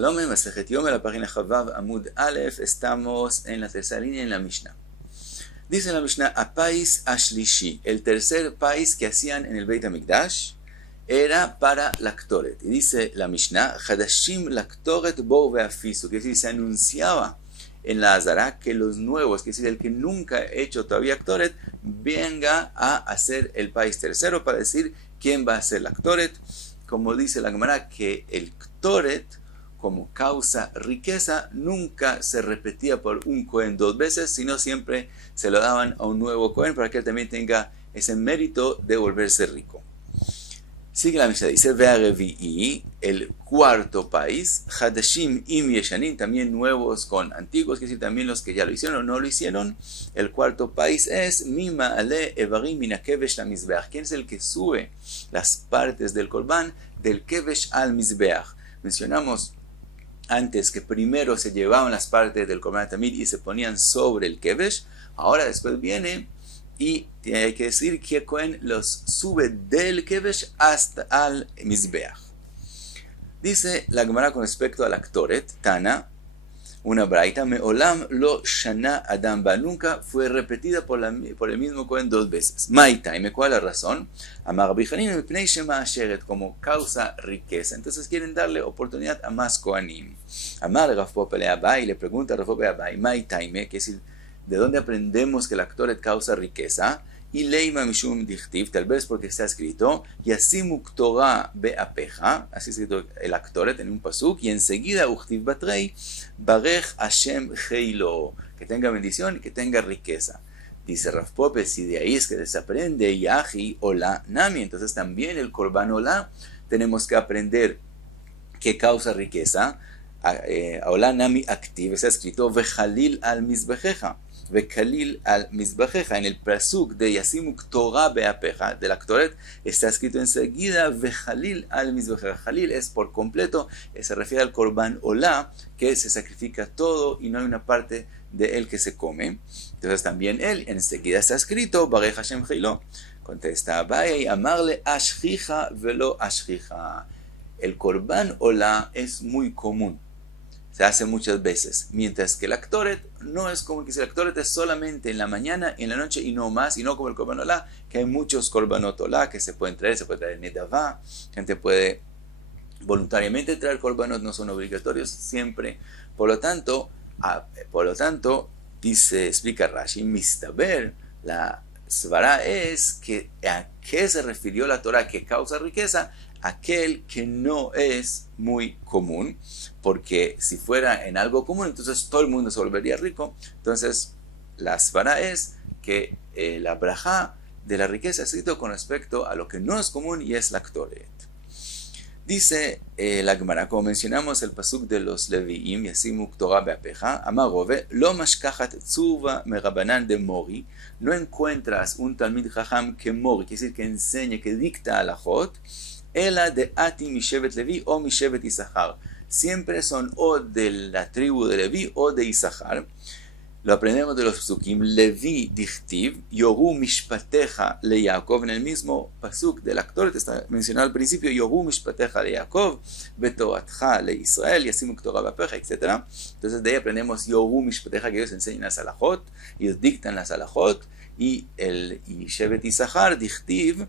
Shalom, Masejet Yom, la página Chavav Amud Aleph, estamos en la tercera línea en la Mishnah. Dice la Mishnah, Apais Ashlishi, el tercer país que hacían en el Beit HaMikdash era para la Ktoret. Y dice la Mishnah, Hadashim la Ktoret bo veafisu, que es decir, se anunciaba en la Azara que los nuevos, que es decir, el que nunca ha hecho todavía Ktoret, venga a hacer el país tercero para decir quién va a hacer la Ktoret. Como dice la Gemara, que el Ktoret, como causa riqueza, nunca se repetía por un Cohen dos veces, sino siempre se lo daban a un nuevo Cohen para que él también tenga ese mérito de volverse rico. Sigue la Mishnah, dice, Ve'arevi'i, el cuarto país, Hadashim im Yeshanim, también nuevos con antiguos, que es decir, también los que ya lo hicieron o no lo hicieron. El cuarto país es Mima ale Evarim min hakevesh la Mizbeach. ¿Quién es el que sube las partes del Korban del Kevesh al Mizbeach? Mencionamos antes que primero se llevaban las partes del Korban Tamid y se ponían sobre el Kevesh. Ahora después viene y hay que decir que Cohen los sube del Kevesh hasta al Mizbeach. Dice la Gemara con respecto a la Ktoret, Tana, una braita, Me'olam lo shana adam ba, nunca fue repetida por el mismo Cohen dos veces. Maitaime, ¿cuál es la razón? Amar Rabbi Hanin mipnei shema asheret, como causa riqueza. Entonces quieren darle oportunidad a más Kohanim. Amar Rav Pope le Abai, le pregunta a Rav Pope Abai, Maitaime, que es decir, ¿de dónde aprendemos que la Ktoret causa riqueza? Y leima mishum dichtiv, tal vez porque está escrito, Yasimu Ktorah be'apeja, así escrito el Ktoret en un pasuk, y enseguida uchtiv batrei, Barech Hashem Heilo, que tenga bendición y que tenga riqueza. Dice Rav Pope, si de ahí es que desaprende Yahi Ola Nami, entonces también el Korban Ola tenemos que aprender que causa riqueza. Ola Nami active, está escrito, Vechalil al Mizbejeja. Vekalil al Mizbajeja, en el pasuk de Yasimu Ktorah be'apeja, de la Ktoret, está escrito enseguida Vejalil al Mizbajeja. Jalil es por completo, se refiere al Korban Olá, que se sacrifica todo y no hay una parte de él que se come. Entonces también él, enseguida está escrito Barech Hashem Heilo. Contesta Abai, amarle ashchija velo ashchija. El Korban Olá es muy común, se hace muchas veces, mientras que la Ktoret no es como que si la Ktoret es solamente en la mañana y en la noche y no más, y no como el Korban Olá, que hay muchos Korbanot Olá que se pueden traer, se puede traer Nedavá, gente puede voluntariamente traer Korbanot, no son obligatorios siempre, por lo tanto, dice, explica Rashi, Mistaber, la Svara es que a qué se refirió la Torah que causa riqueza, aquel que no es muy común, porque si fuera en algo común, entonces todo el mundo se volvería rico. Entonces, la svara es que la brajá de la riqueza es escrito con respecto a lo que no es común y es la Ktoret. Dice la Gemara, como mencionamos el pasuk de los Leviim, Yasimu Ktorah be'apeja, Amarove, lo mashkachat tzuva merabanan de Mori, no encuentras un Talmid Jajam que Mori, quiere decir que enseñe, que dicta alajot, Ela de Ati Mishevet Levi o Mishevet Isachar. Siempre son o de la tribu de Levi o de Isachar. Lo aprendemos de los psukim. Levi dichtiv, Yoru Mishpateja le Yaakov. En el mismo pasuk del actor, está mencionado al principio, Yoru Mishpateja le Yaakov, Betoatja le Israel, Yasimu Ktorah be'apeja, etc. Entonces de ahí aprendemos Yoru Mishpateja, que ellos enseñan las alajot, ellos dictan las alajot, y el Shevet Isachar dichtiv,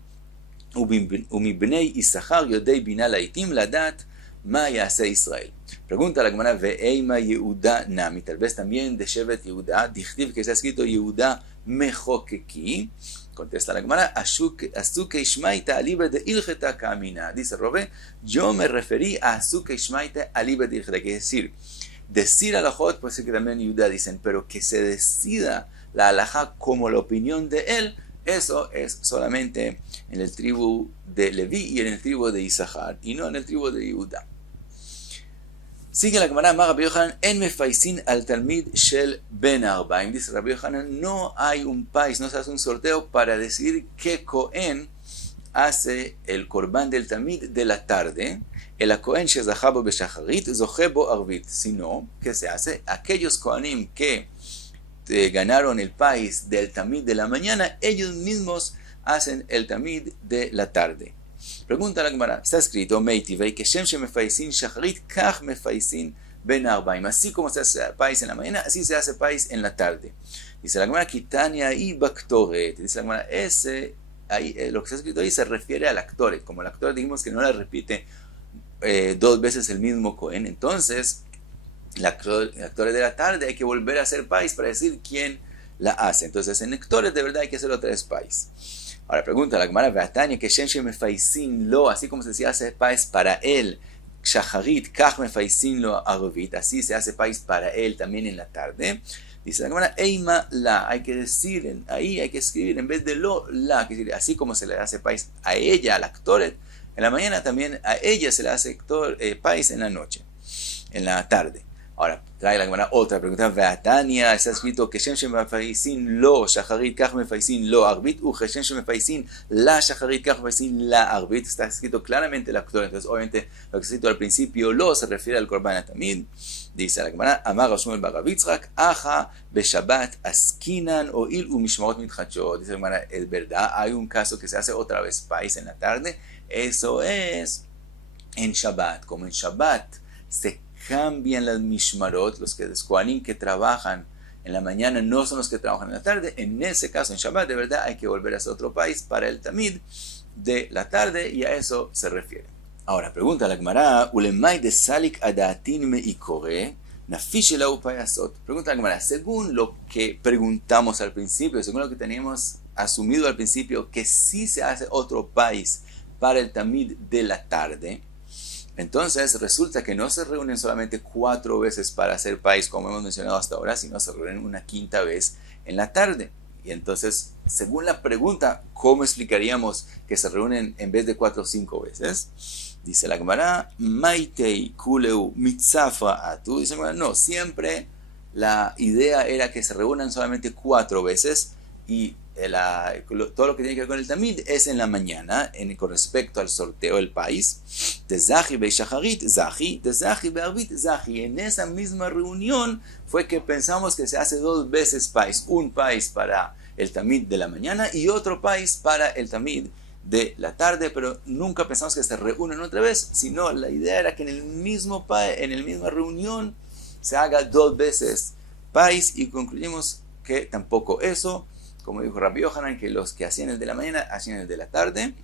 ומבני יששכר יודעי בינה לעתים לדעת מה יעשה ישראל. Pregunta la Gemara, ve'eima Yehuda nami, tal vez también de Shevet Yehuda, dichtiv, que está escrito Yehuda mejokeki. Contesta la Gemara, asuke ishmaita alibre de ilcheta kamina. Dice Robé, yo me referí a asuke ishmaita alibre de ilcheta, que es decir alajot, puede ser que también Yehuda dicen, pero que se decida la alajá como la opinión de él, eso es solamente en el tribu de Leví y en el tribu de Isachar, y no en el tribu de Yehuda. Sigue la Gemara, Rabbi Yochanan, en mefaisin al talmid shel ben arbaim. Dice Rabbi Yochanan, no hay un país, no se hace un sorteo para decidir qué Cohen hace el Korban del talmid de la tarde, el Cohen shezachabo beshacharit, zochebo arvit, sino que se hace aquellos Kohanim que ganaron el país del tamid de la mañana, ellos mismos hacen el tamid de la tarde. Pregunta la Gemara, está escrito, Meitivei, que Shem Shemefaisin Shacharit Kach Mefaisin Ben Arbaim. Así como se hace país en la mañana, así se hace país en la tarde. Dice la Gemara, Kitania y Baktoret. Dice la Gemara, ahí, lo que está escrito ahí se refiere al actor. Como el actor dijimos que no la repite 2 veces el mismo Cohen, entonces la actores de la tarde hay que volver a hacer país para decir quién la hace. Entonces en actores de verdad hay que hacerlo 3 país. Ahora pregunta la Gemara, Beatania, que Shem Shemefaisin lo, así como se decía hacer país para él, Shacharit, Kach Mefaisin lo Arvit, así se hace país para él también en la tarde. Dice la Gemara, Eima la, hay que decir, ahí hay que escribir en vez de lo, la, que decir, así como se le hace país a ella, al actor, en la mañana también a ella se le hace país en la noche, en la tarde. Ahora, trae la Gemara otra pregunta. Veatania, está escrito que Shem Shemefaisin lo, Shacharit, Kach Mefaisin lo Arbit, Shem Shemefaisin la Shacharit, Kach Mefaisin la Arbit. Está escrito claramente el actor. Entonces, obviamente, lo que está escrito al principio, lo, se refiere al Korban HaTamid. Dice la Gemara, Amar Shmuel bar Rav Yitzchak, Aja, Beshabbat, Askinan, Oil, Umishmarot Mitchachot. Dice la Gemara, es verdad, hay un caso que se hace otra vez país en la tarde. Eso es en Shabbat. Como en Shabbat se cambian las mishmarot, los kohanim que trabajan en la mañana no son los que trabajan en la tarde. En ese caso, en Shabbat, de verdad hay que volver a hacer otro país para el tamid de la tarde, y a eso se refiere. Ahora, pregunta la Gemara, Ulemay de Salik Adatin Meikore, Nafishela Upayasot. Pregunta la Gemara, según lo que preguntamos al principio, según lo que teníamos asumido al principio, que sí se hace otro país para el tamid de la tarde, entonces resulta que no se reúnen solamente 4 veces para hacer país, como hemos mencionado hasta ahora, sino se reúnen una 5ª vez en la tarde. Y entonces, según la pregunta, ¿cómo explicaríamos que se reúnen en vez de 4 o 5 veces? Dice la Gemara, Maitei Kuleu Mitzafra Atu. Dice la Gemara, no, siempre la idea era que se reúnan solamente 4 veces, y todo lo que tiene que ver con el tamid es en la mañana, con respecto al sorteo del país. De Zahi be Shacharit, Zahi, de Zahi be Arbit, Zahi. En esa misma reunión fue que pensamos que se hace 2 veces país, un país para el tamid de la mañana y otro país para el tamid de la tarde, pero nunca pensamos que se reúnen otra vez, sino la idea era que en el misma reunión se haga 2 veces país, y concluimos que tampoco eso. Como dijo Rabbi Yohanan, que los que hacían el de la mañana hacían el de la tarde,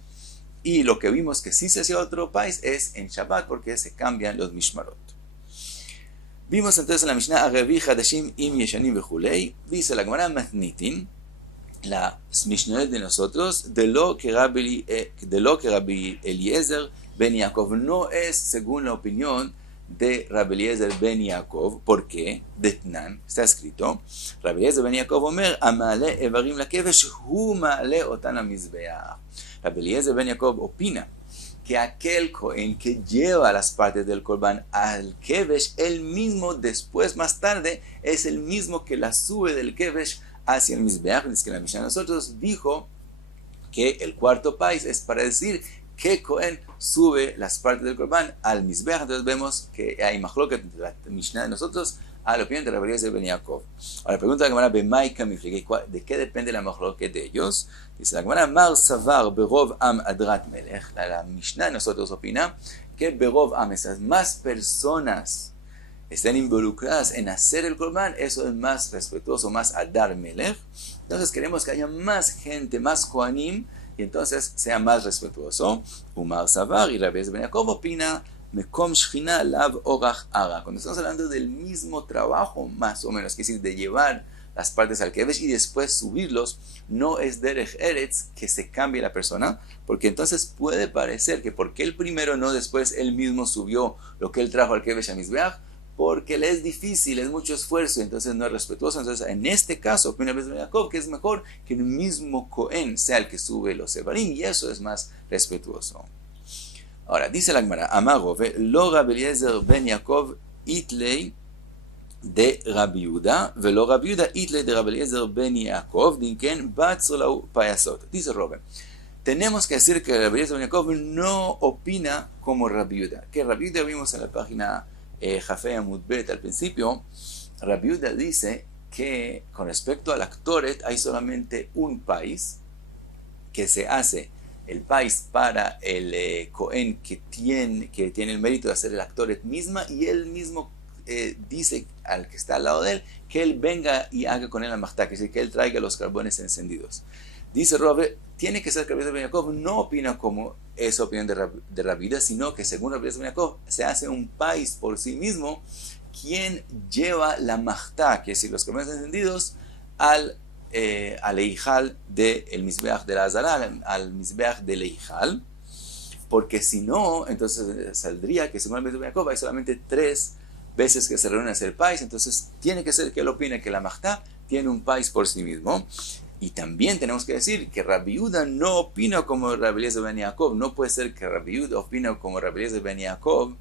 y lo que vimos que sí se hacía otro país es en Shabbat, porque se cambian los mishmarot. Vimos entonces en la Mishnah, Arevi Hadashim im Yeshanim vechulei. Dice la Gemara Matnitin, la Mishnah de nosotros, de lo que Rabbi Eliezer ben Yaakov, no es según la opinión de Rabbi Eliezer ben Yaakov. ¿Por qué? Detnan, está escrito, Rabbi Eliezer ben Yaakov omer, Amale evarim lakevesh hu ma'ale otan hamizbeach. Rabbi Eliezer ben Yaakov opina que aquel Cohen que lleva las partes del Korban al Kevesh, él mismo después, más tarde, es el mismo que las sube del Kevesh hacia el Mizbeach. Es que la Mishnah de nosotros dijo que el 4º país es para decir que Cohen sube las partes del Korban al Mizbeach. Entonces vemos que hay machloket entre la Mishnah de nosotros a la opinión de Rabbi Eliezer ben Yaakov. Ahora pregunta la Gemara, ¿de qué depende la machloket de ellos? Dice la Gemara, Mar Savar Berov Am Adrat Melech. La Mishnah de nosotros opina que Berov Am, esas más personas estén involucradas en hacer el Korban, eso es más respetuoso, más Adar Melech. Entonces queremos que haya más gente, más Kohanim, y entonces sea más respetuoso. Umar Savar y Rabbi Eliezer ben Yaakov opina Mekom Shchina Lav Orach Ara. Cuando estamos hablando del mismo trabajo, más o menos, que es decir, de llevar las partes al Kevesh y después subirlos, no es Derech Eretz que se cambie la persona, porque entonces puede parecer que porque él primero no, después él mismo subió lo que él trajo al Kevesh a Mizbeach, porque le es difícil, es mucho esfuerzo, entonces no es respetuoso. Entonces en este caso, opina Rabbi Jacob, que es mejor que el mismo Cohen sea el que sube los Sevarim, y eso es más respetuoso. Ahora, dice la Gemara, Amarove, lo Rabbi Eliezer ben Yaakov itlei de Rabbi Yehuda, velo Rabbi Yehuda itlei de Rabbi Eliezer ben Yaakov, dinken batzorlau payasot. Dice Robert, tenemos que decir que Rabbi Eliezer ben Yaakov no opina como Rabbi Yehuda. Que Rabbi Yehuda vimos en la página Jafei Amud Bet al principio. Rabbi Yehuda dice que con respecto al actoret hay solamente un país que se hace el país para el Cohen que tiene el mérito de hacer el actoret misma, y él mismo dice al que está al lado de él que él venga y haga con él la machtá, que es decir, que él traiga los carbones encendidos. Dice Rove, tiene que ser que Rabbi Ben Yaakov no opina como esa opinión de Rabbi Yehuda, sino que según Rabbi Ben Yaakov se hace un país por sí mismo quien lleva la machtá, que es decir, los carbones encendidos, al Eijal del Mizbeach de la Azara, al Mizbeach del Eijal, porque si no, entonces saldría que según Rabbi Ben Yaakov hay solamente 3 veces que se reúnen a hacer país, entonces tiene que ser que él opine que la machtá tiene un país por sí mismo. Y también tenemos que decir que Rabbi Yehuda no opina como Rabbi Eliezer ben Yaakov. No puede ser que Rabbi Yehuda opine como Rabbi Eliezer ben Yaakov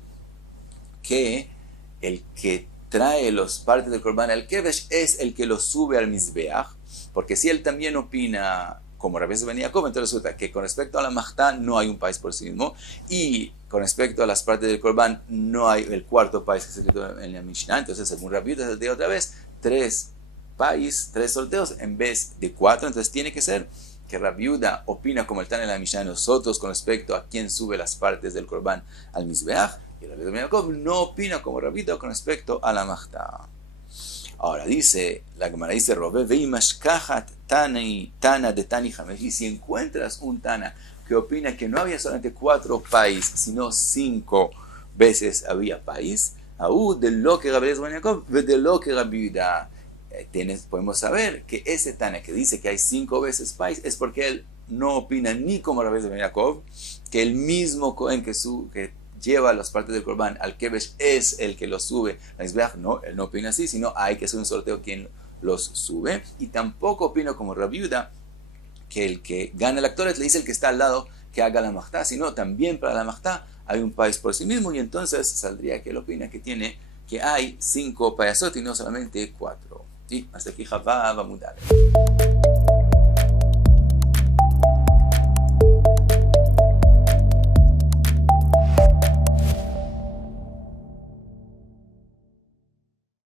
que el que trae los partes del Korban al Kevesh es el que los sube al Mizbeach, porque si él también opina como Rabbi Eliezer ben Yaakov, entonces resulta que con respecto a la machtá no hay un país por sí mismo, y con respecto a las partes del Korban no hay el cuarto país que se escrito en la Mishnah. Entonces según Rabbi Yehuda saldría otra vez 3 sorteos en vez de 4, entonces tiene que ser que Rabbi Yehuda opina como el Tana en la Mishnah de nosotros con respecto a quién sube las partes del Korban al Mizbeach, y Rabbi Yaakov no opina como Rabbi Yehuda con respecto a la machtá. Ahora dice, la Gemara dice, Rove veimashkahat tana de Tani Hamesh, y si encuentras un Tana que opina que no había solamente 4 país, sino 5 veces había país, de lo que Rabbi Ben Yaakov, de lo que Rabbi Yehuda, podemos saber que ese Tana que dice que hay 5 veces país es porque él no opina ni como Rabbi Ben Yaakov, que el mismo Cohen que lleva las partes del Korban al Kevesh es el que los sube al Mizbeach. No, él no opina así, sino hay que hacer un sorteo quien los sube. Y tampoco opina como Rabbi Yehuda, que el que gana el actoret le dice el que está al lado que haga la machtá, sino también para la machtá hay un país por sí mismo, y entonces saldría que él opina que hay 5 payasot y no solamente 4. Y hasta aquí Javá va a mudar.